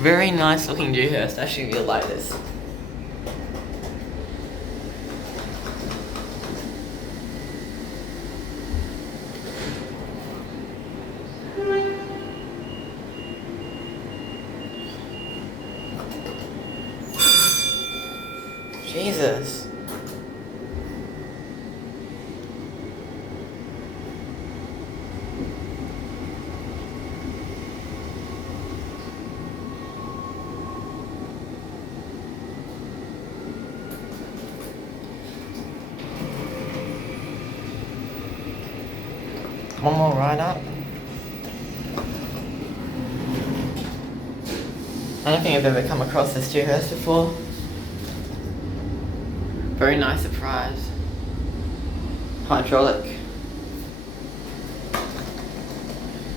Very nice looking Dewhurst. I actually really like this. Jesus. One more ride up. I don't think I've ever come across this Dewhurst before. Very nice surprise. Hydraulic.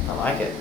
I like it.